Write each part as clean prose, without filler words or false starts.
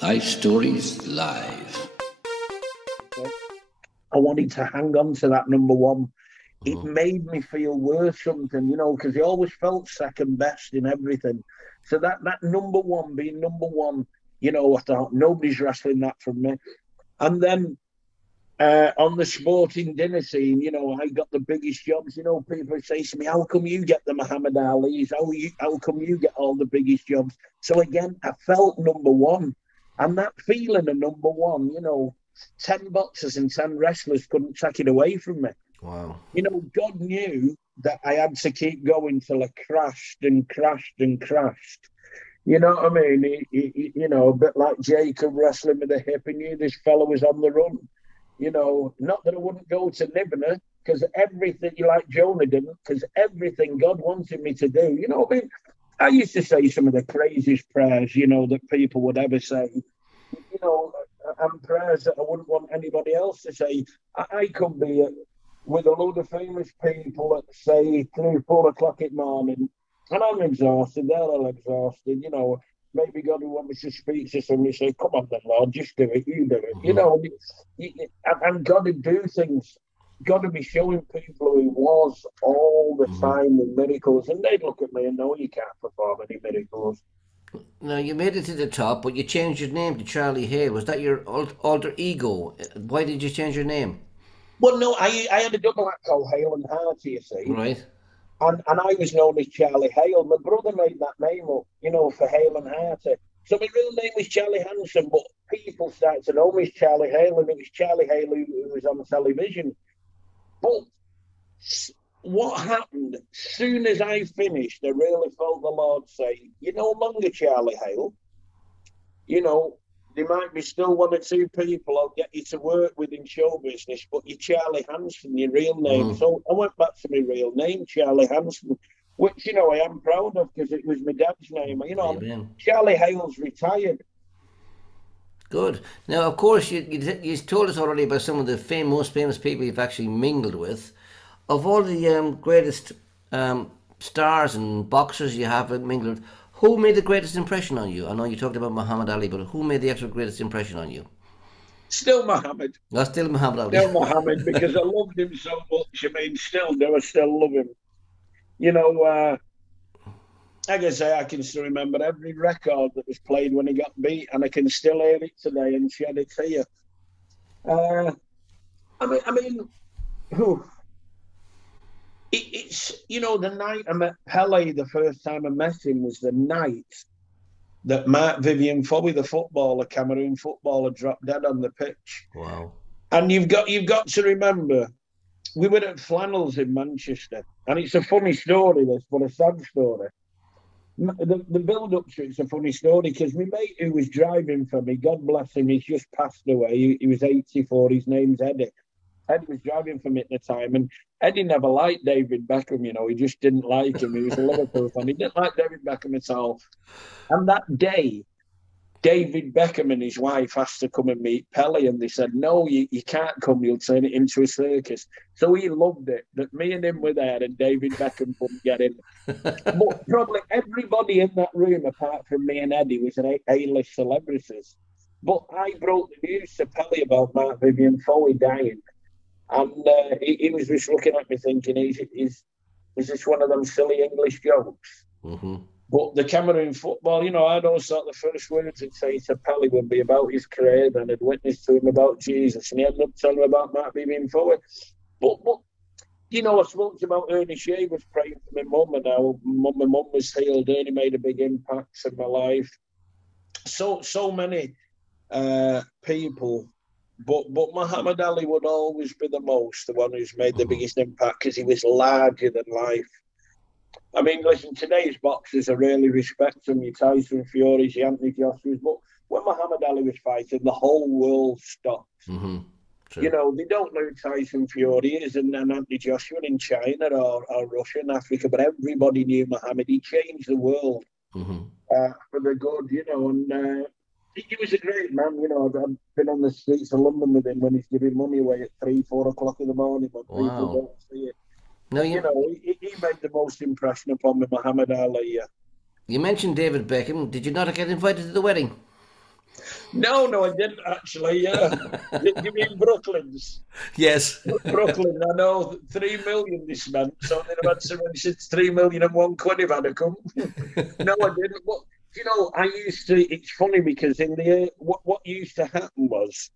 Life Stories Live. I wanted to hang on to that number one. It made me feel worth something, because he always felt second best in everything. So that number one being number one, I thought nobody's wrestling that from me. And then on the sporting dinner scene, I got the biggest jobs. People say to me, how come you get the Muhammad Ali's? How come you get all the biggest jobs? So again, I felt number one. And that feeling of number one, 10 boxers and 10 wrestlers couldn't take it away from me. Wow. God knew that I had to keep going till I crashed and crashed and crashed. You know what I mean? A bit like Jacob wrestling with a hip. He knew this fella was on the run. Not that I wouldn't go to Nibner, because everything, like Jonah didn't, because everything God wanted me to do. I used to say some of the craziest prayers, that people would ever say. And prayers that I wouldn't want anybody else to say. I could be with a load of famous people at, say, 3, 4 o'clock at morning, and I'm exhausted, they're all exhausted, maybe God will want me to speak to somebody, say, come on then, Lord, just do it, you do it, and God would do things. God would be showing people who he was all the time with miracles, and they'd look at me and know you can't perform any miracles. Now, you made it to the top, but you changed your name to Charlie Hale. Was that your alter ego? Why did you change your name? Well, no, I had a double act called Hale and Hearty, you see. Right. And I was known as Charlie Hale. My brother made that name up, for Hale and Hearty. So my real name was Charlie Hansen, but people started to know me as Charlie Hale, and it was Charlie Hale who was on television. But what happened, as soon as I finished, I really felt the Lord say, you're no longer Charlie Hale. There might be still 1 or 2 people I'll get you to work with in show business, but you're Charlie Hansen, your real name. So I went back to my real name, Charlie Hansen, which, I am proud of because it was my dad's name. Charlie Hale's retired. Good. Now, of course, you told us already about some of the most famous people you've actually mingled with. Of all the greatest stars and boxers you have mingled with, who made the greatest impression on you? I know you talked about Muhammad Ali, but who made the actual greatest impression on you? Still Muhammad. No, still Muhammad Ali. Still Muhammad, because I loved him so much. I still love him. Like I say, I can still remember every record that was played when he got beat, and I can still hear it today and shed a tear. It's the night I met Pele, the first time I met him was the night that Mark Vivian Fowie, the footballer, Cameroon footballer, dropped dead on the pitch. Wow. And you've got to remember, we were at Flannels in Manchester, and it's a funny story, this, but a sad story. The build-up to it's a funny story, because my mate who was driving for me, God bless him, he's just passed away. He was 84, his name's Eddie. Eddie was driving for me at the time, and Eddie never liked David Beckham, he just didn't like him. He was a Liverpool fan. He didn't like David Beckham at all. And that day, David Beckham and his wife asked to come and meet Pele, and they said, no, you can't come, you'll turn it into a circus. So he loved it, that me and him were there and David Beckham couldn't get in. But probably everybody in that room, apart from me and Eddie, was an A-list celebrities. But I broke the news to Pele about Mark Vivian Fowie dying. And he was just looking at me thinking, is this one of them silly English jokes? But the Cameroon football, I'd always thought the first words he'd say to Pele would be about his career, then I'd witness to him about Jesus, and he ended up telling me about Mark Vivian Fowie. But I spoke about Ernie Shea was praying for my mum, and how my mum was healed. Ernie made a big impact in my life. So many people. But Muhammad Ali would always be the one who's made the biggest impact, because he was larger than life. I mean, listen, today's boxers, I really respect them, your Tyson Furies, your Anthony Joshua's, but when Muhammad Ali was fighting, the whole world stopped. They don't know who Tyson Fury is and Anthony Joshua in China or Russia and Africa, but everybody knew Muhammad. He changed the world for the good, and he was a great man, I've been on the streets of London with him when he's giving money away at 3, 4 o'clock in the morning when people don't see it. No, he made the most impression upon me, Muhammad Ali. You mentioned David Beckham. Did you not get invited to the wedding? No, I didn't actually. Yeah, you mean Brooklyn's? Yes. Brooklyn, I know 3 million this month, so they'd have had someone since 3,001,000 if I'd have come. No, I didn't. But I used to. It's funny because what used to happen was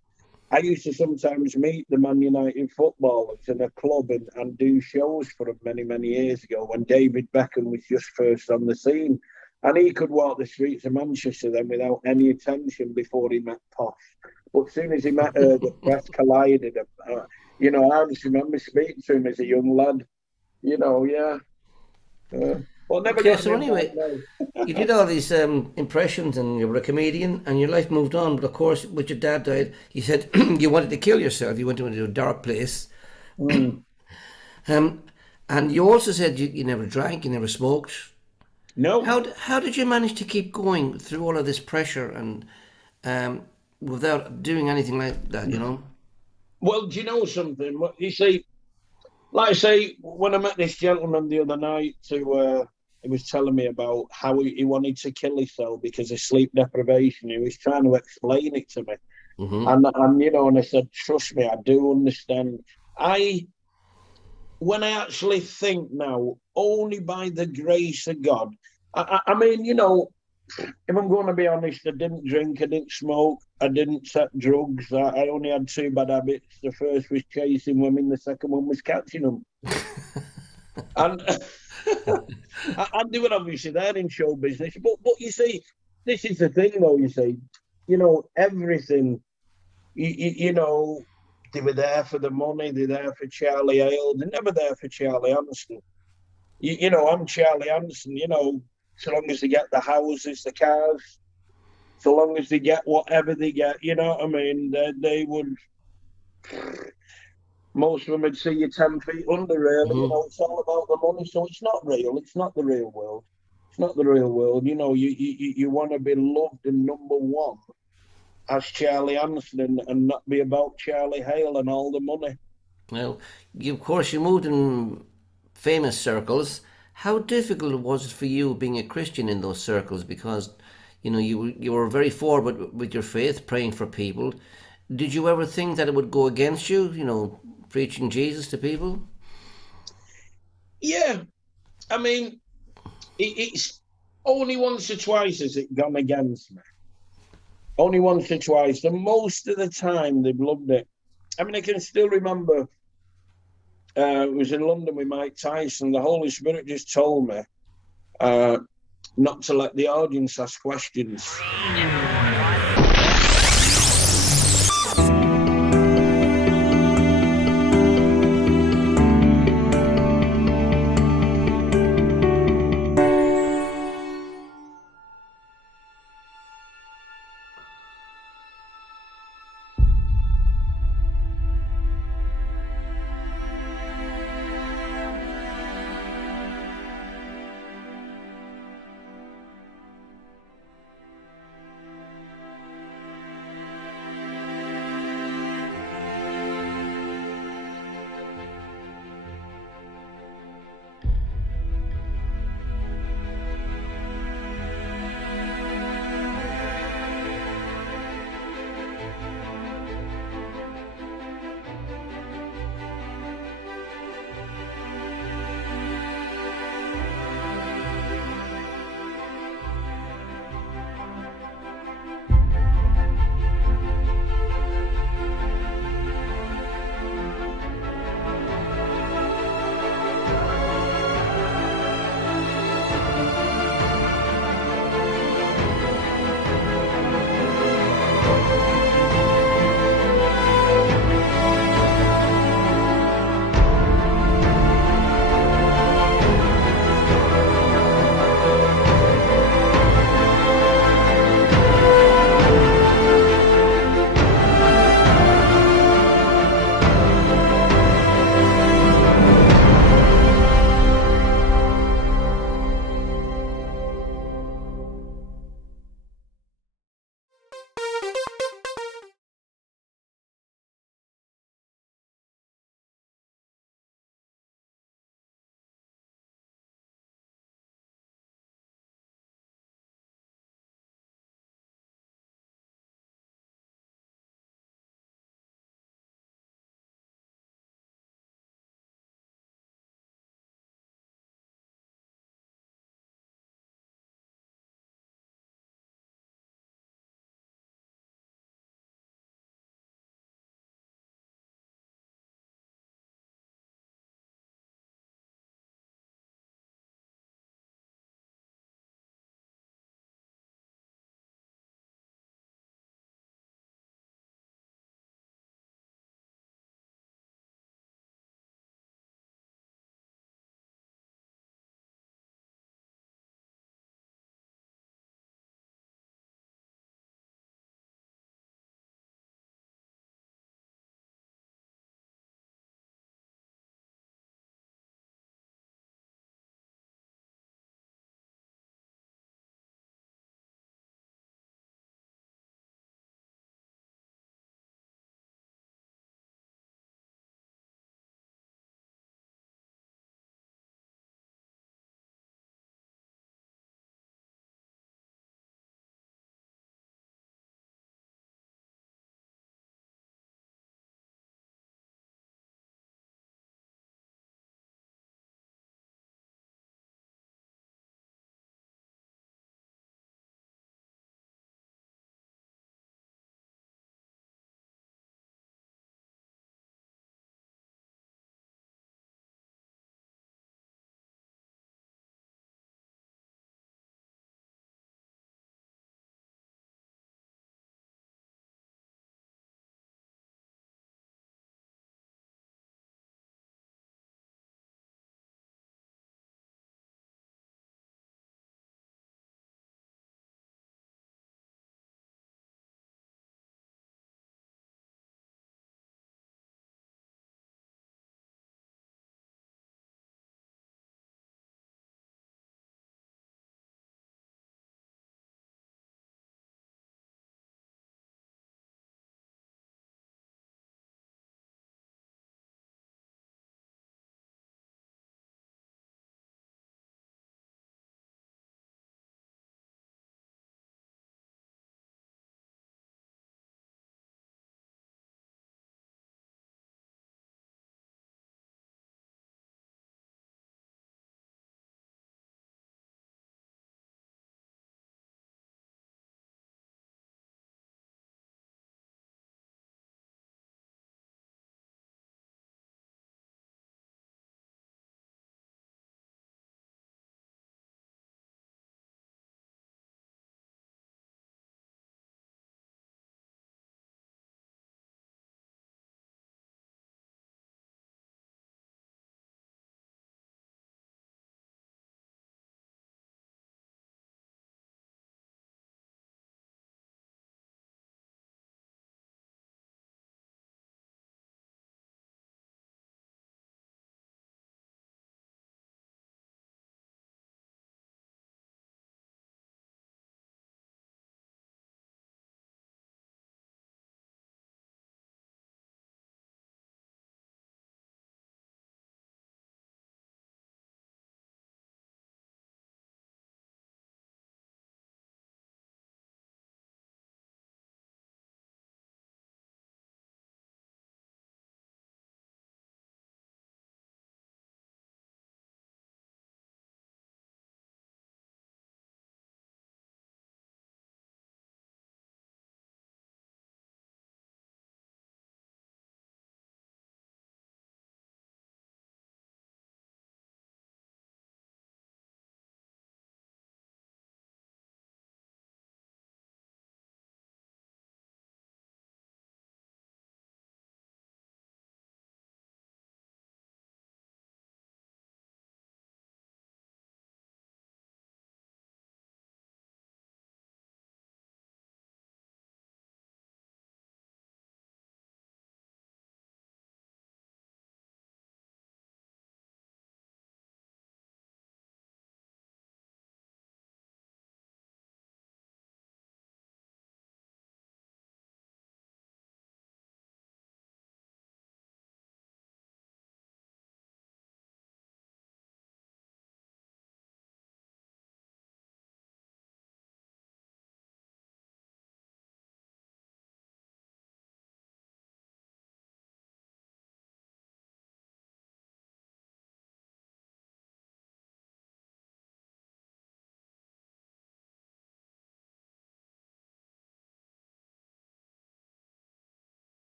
I used to sometimes meet the Man United footballers in a club and do shows for them many years ago when David Beckham was just first on the scene. And he could walk the streets of Manchester then without any attention before he met Posh. But as soon as he met her, the press collided. I just remember speaking to him as a young lad. Yeah. Well, never Okay, got so him anyway, now. you did all these impressions and you were a comedian and your life moved on. But of course, when your dad died, you said you wanted to kill yourself. You went into a dark place. And you also said you never drank, you never smoked. No. How did you manage to keep going through all of this pressure and without doing anything like that? Well, do you know something? You see, like I say, when I met this gentleman the other night, he was telling me about how he wanted to kill himself because of sleep deprivation. He was trying to explain it to me, and I said, trust me, I do understand. When I actually think now, only by the grace of God. I mean, if I'm going to be honest, I didn't drink, I didn't smoke, I didn't take drugs. I only had two bad habits. The first was chasing women, the second one was catching them. And I do it obviously there in show business. But you see, this is the thing though, everything, they were there for the money, they're there for Charlie Hale, they're never there for Charlie Hansen. I'm Charlie Hansen, so long as they get the houses, the cars, so long as they get whatever they get, you know what I mean? They would, most of them would see you 10 feet under, really. It's all about the money, so it's not real. It's not the real world. It's not the real world. You want to be loved and number one as Charlie Hansen and not be about Charlie Hale and all the money. Well, of course, you moved in famous circles. How difficult was it for you being a Christian in those circles? Because, you were very forward with your faith, praying for people. Did you ever think that it would go against you, preaching Jesus to people? Yeah. I mean, it's only once or twice has it gone against me. Only once or twice. And most of the time, they've loved it. I mean, I can still remember it was in London with Mike Tyson. The Holy Spirit just told me not to let the audience ask questions.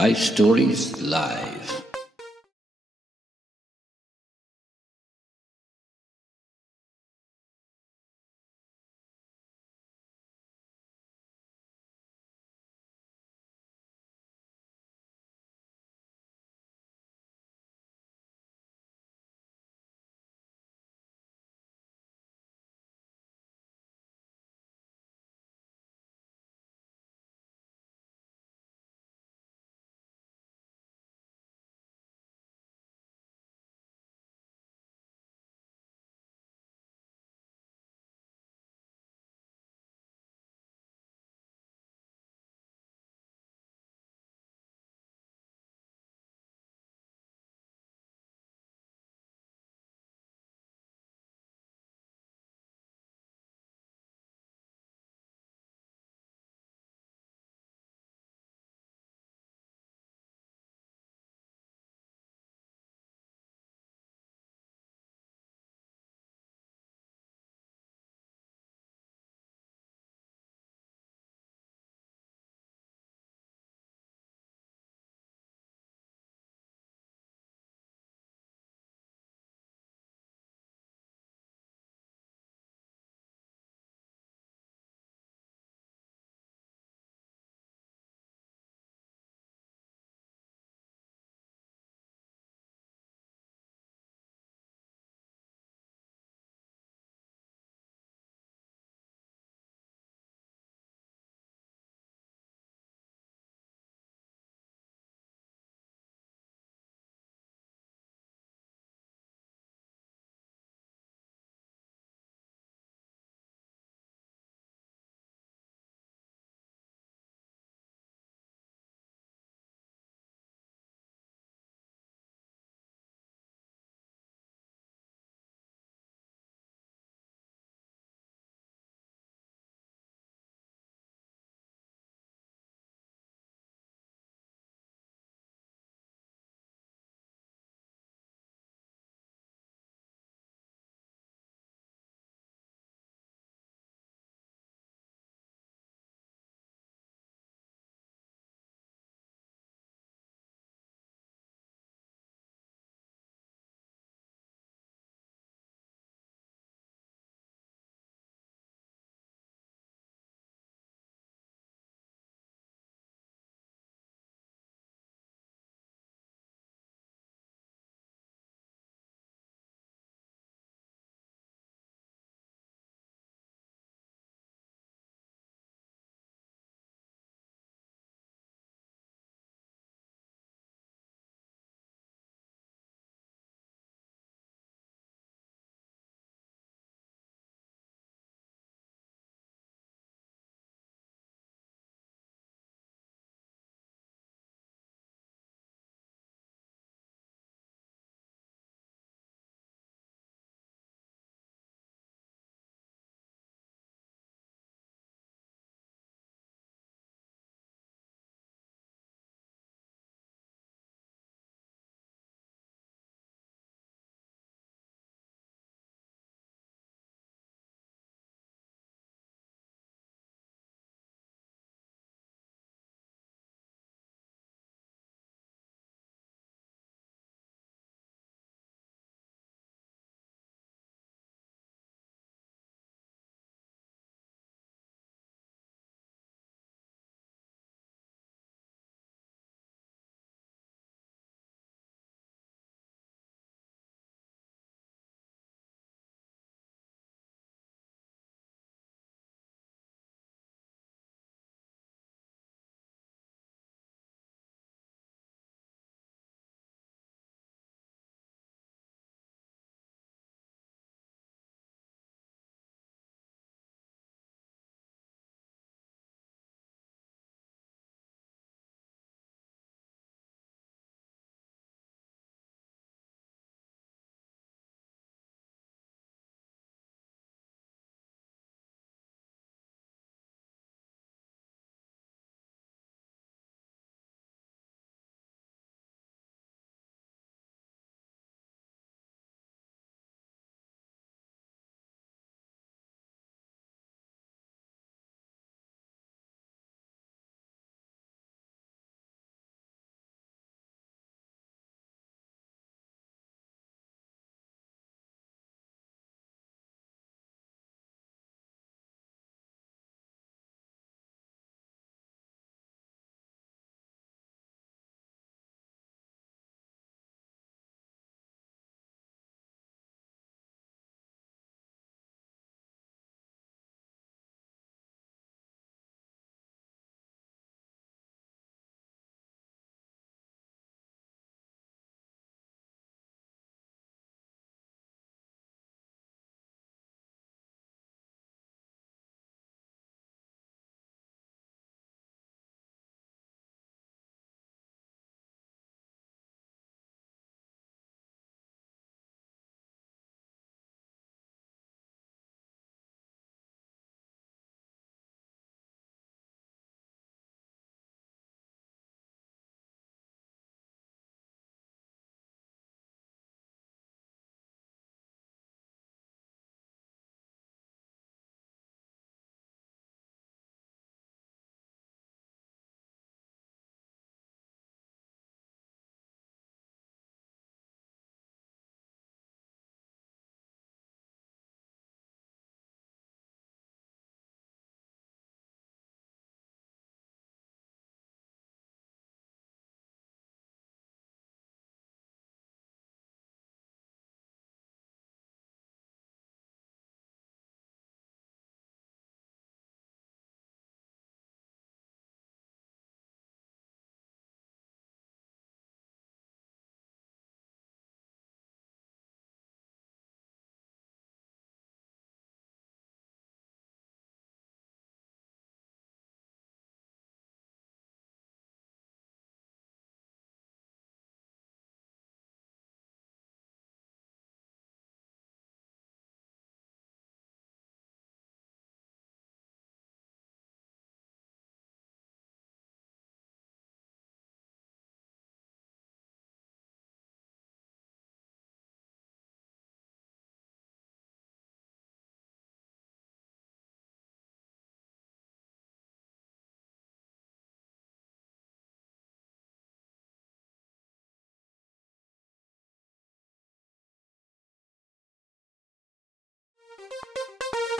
Lifestories Live.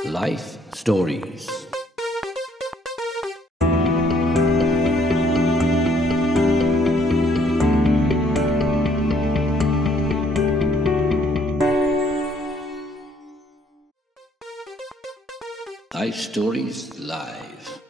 Life Stories. Life Stories Live.